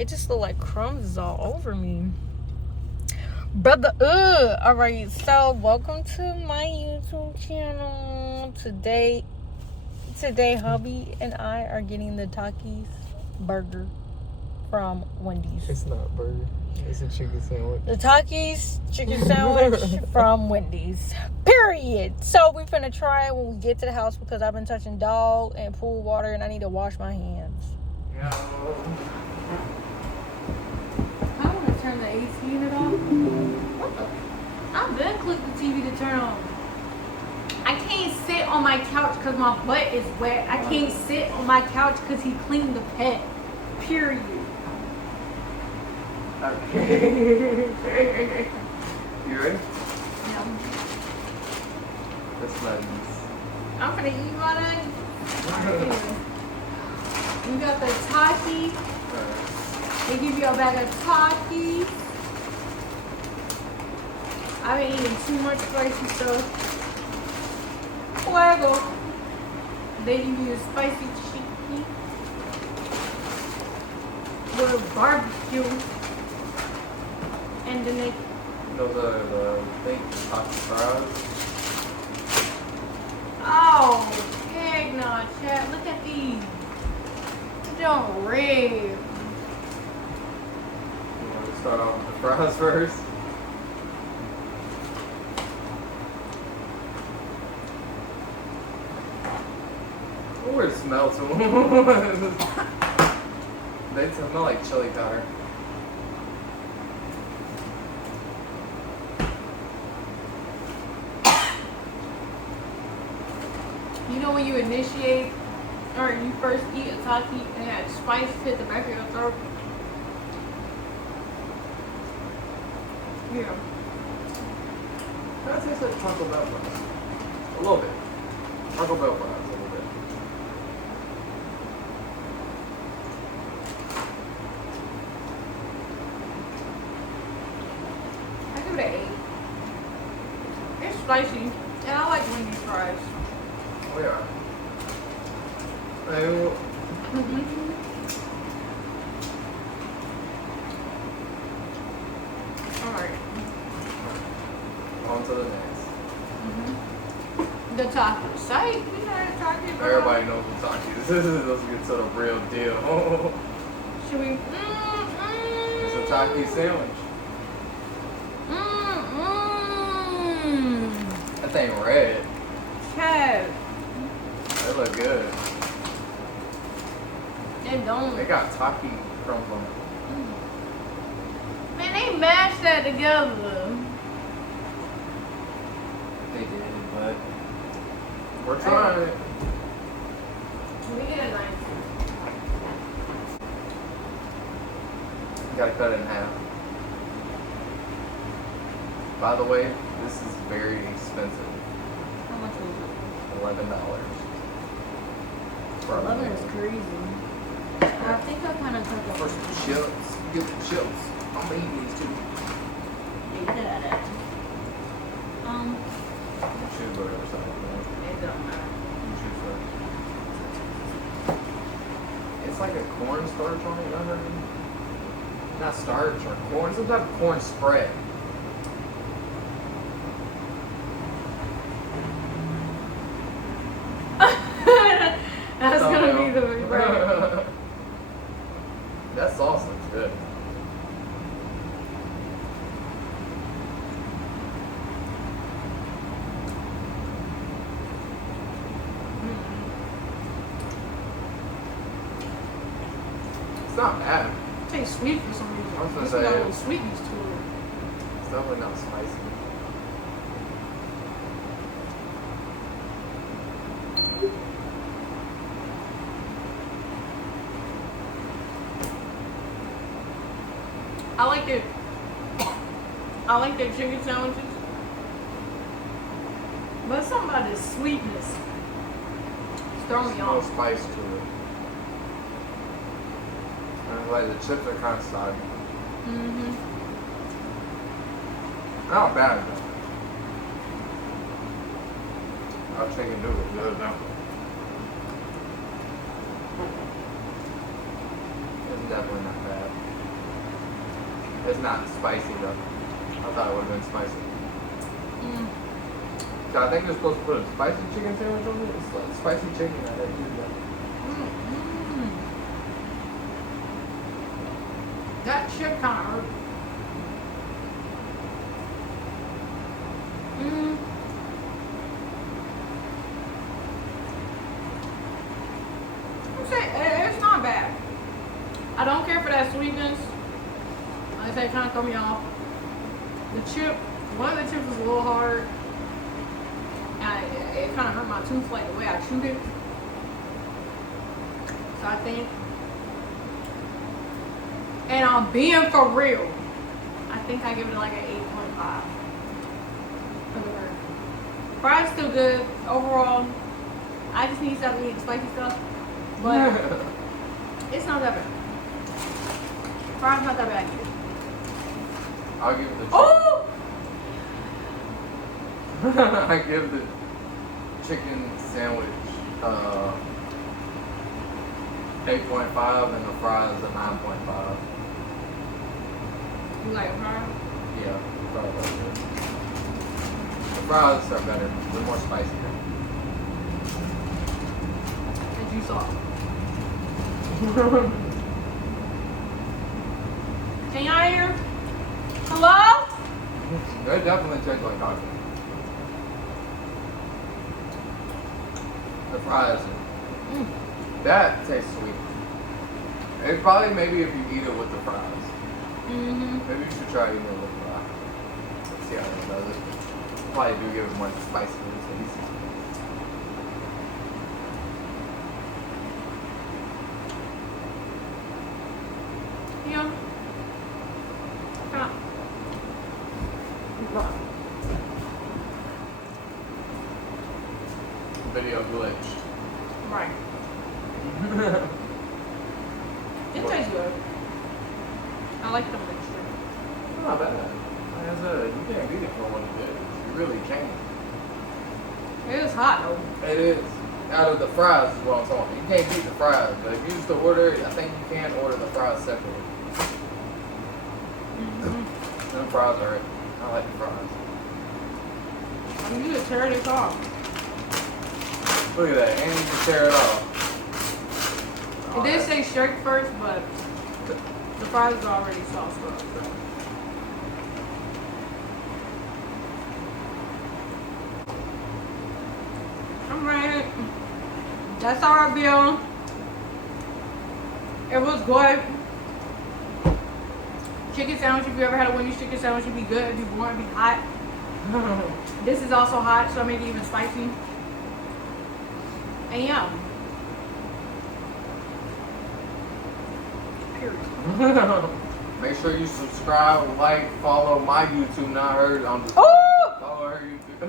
It just look like crumbs is all over me. Brother, alright, so welcome to my YouTube channel. Today, hubby and I are getting the Takis burger from Wendy's. It's not a burger. It's a chicken sandwich. The Takis chicken sandwich from Wendy's. Period. So we're finna try it when we get to the house because I've been touching dog and pool water and I need to wash my hands. Yeah. I want to turn the AC unit off. What the? I've been clicked the TV to turn on. I can't sit on my couch because my butt is wet. I can't sit on my couch because he cleaned the pet. Period. Okay. You ready? No. That's nice. I'm gonna eat my lunch. You got the Takis. They give you a bag of Takis. I've been eating too much spicy stuff. Fuego. They give you a spicy chicken with barbecue. And then they... Those are the big Takis fries. Oh, heck no, chat. Look at these. Don't rave. You want to start off with the fries first? Oh, it smells to them. They smell like chili powder. You know when you initiate or you first eat a Taki and that spice hit the back of your throat? Yeah. That tastes like Taco Bell fries. A little bit. Taco Bell fries, a little bit. I give it an 8. It's spicy. And I like Wendy's fries. Oh, yeah. Alright. On to the next. The Takis. Say, we know the Takis. Everybody knows what Takis is. Let's get to the real deal. Should we? It's a Takis sandwich. That thing red. Kev. They look good. They don't. They got Taki crumbs on it. Man, they mashed that together. They did, but we're trying it. Can we get a knife? You gotta cut it in half. By the way, this is very expensive. How much was it? $11. 11 is crazy. I think I kind of took For some chips. Get the chips. I'm gonna eat these too. You got it. Choose whatever side you want. It don't matter. You choose first. It's like a cornstarch on it, I heard. Not starch or corn, some type of corn spread. That's gonna be the bread. That sauce looks good. It's not bad. It tastes sweet for some reason. I was gonna It's say, got a little sweetness to it. It's definitely not spicy. I like their chicken sandwiches. But something about this sweetness. It's throwing me There's no off. spice to it. And like the chips are kind of soggy. Mm-hmm. Not bad though. Our chicken noodles good now. It's definitely not bad. It's not spicy though. I thought it would have been spicy. So I think they're supposed to put a spicy chicken sandwich on it. It's like spicy chicken. I didn't do that. That chip kind of hurt. It's not bad. I don't care for that sweetness. Like I said, it kind of throw me off. The chip, one of the chips was a little hard. And it kind of hurt my tooth like the way I chewed it. So I think, and I'm being for real, I think I give it like an 8.5 for the burger. Fries still good overall. I just need to stop eating spicy stuff, but it's not that bad. Fries not that bad either. I'll give the Oh! I give the chicken sandwich 8.5 and the fries a 9.5. You like fries? Yeah, fries are good. The fries are better. They're more spicy. And you saw. Can y'all hear? Hello? They definitely taste like Takis. The fries, that tastes sweet. It probably maybe if you eat it with the fries. Maybe you should try eating it with the fries. Let's see how it does it. Probably do give it more spicy taste. Yeah. Video glitched. Right. It tastes good. I like the mixture. Not bad. Like I said, you can't beat it for what it is. You really can't. It is hot though. It is. Out of the fries is what I'm talking. You can't beat the fries, but if you used to order it, I think you can order the fries separately. The fries are it. I like the fries. I'm gonna tear this off. Look at that, and you can tear it off. It did say shake first, but the fries are already sauced up. So. Alright. That's our bill. It was good. Chicken sandwich, if you ever had a Wendy's chicken sandwich, it'd be good. It'd be warm, it'd be hot. This is also hot, so I made it even spicy. And yeah. Period. Make sure you subscribe, like, follow my YouTube, not hers. I'm just Oh! follow her YouTube.